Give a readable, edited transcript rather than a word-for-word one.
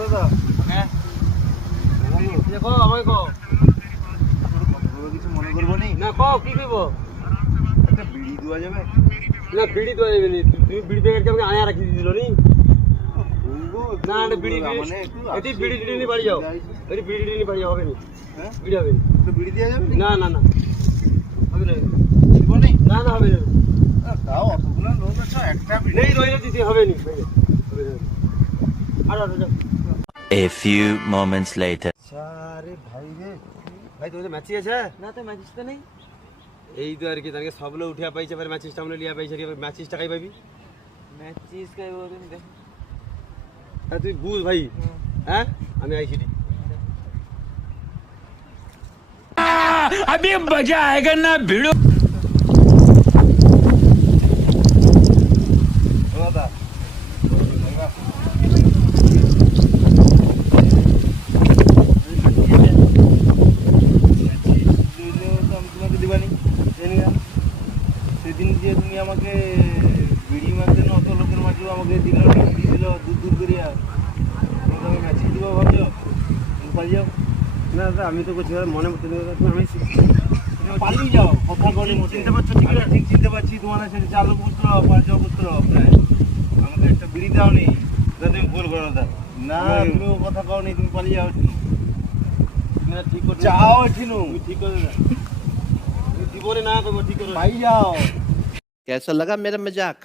দাদা হ্যাঁ দেখো আমাকে কও কিছু মনে করবো নি না কও কি করবো একটা বিড়ি দেওয়া যাবে না বিড়ি দেওয়া যাবে নি তুমি বিড়ি প্যাকেট আমাকে আয়া রাখি দিল নি না না বিড়ি মানে এটি বিড়ি টিড়ি নি বাড়ি যাও এটি বিড়ি টিড়ি নি বাড়ি যাও হবে নি হ্যাঁ বিড়ি হবে নি তো বিড়ি দেওয়া যাবে না না না হবে না দিব নি না না হবে না তাও অতগুলো লোক আছে একটা বিড়ি নেই রইলে দিতে হবে নি হবে আর যাও A few moments later. আরে ভাই রে ভাই তোমাদের ম্যাচি আছে না তো ম্যাচিস তো নেই এই তো আর কি তাকে সব লোক উঠিয়া পাইছে এবার ম্যাচিসটা আমরা লিয়া পাইছে ম্যাচিস টাকাই পাবি ম্যাচিস কাই বলতে দেখ হ্যাঁ তুই বুঝ ভাই হ্যাঁ আমি আইছি अभी मजा आएगा ना भिड़ो দাদা সেদিন যে তুমি আমাকে বিড়ি মারতে না অত লোকের মাঝেও আমাকে দিল দূর দূর করিয়া তোমাকে আমি ম্যাচি দিব ভাবছো তুমি পালিয়ে যাও না দাদা আমি তো বলছি মনে মতো আমি পালিয়ে যাও কথা বলে চিনতে পারছো ঠিক আছে ঠিক চিনতে পারছি তোমার সাথে চালু পুত্র পাঁচ পুত্র প্রায় আমাকে একটা বিড়ি দাও নি তুমি ভুল করো দাদা না তুমিও কথা কও নি তুমি পালিয়ে যাও না ঠিক করে যাও ঠিনু ঠিক করে না জীবনে না করবো ঠিক করে ভাই যাও कैसा लगा मेरा मजाक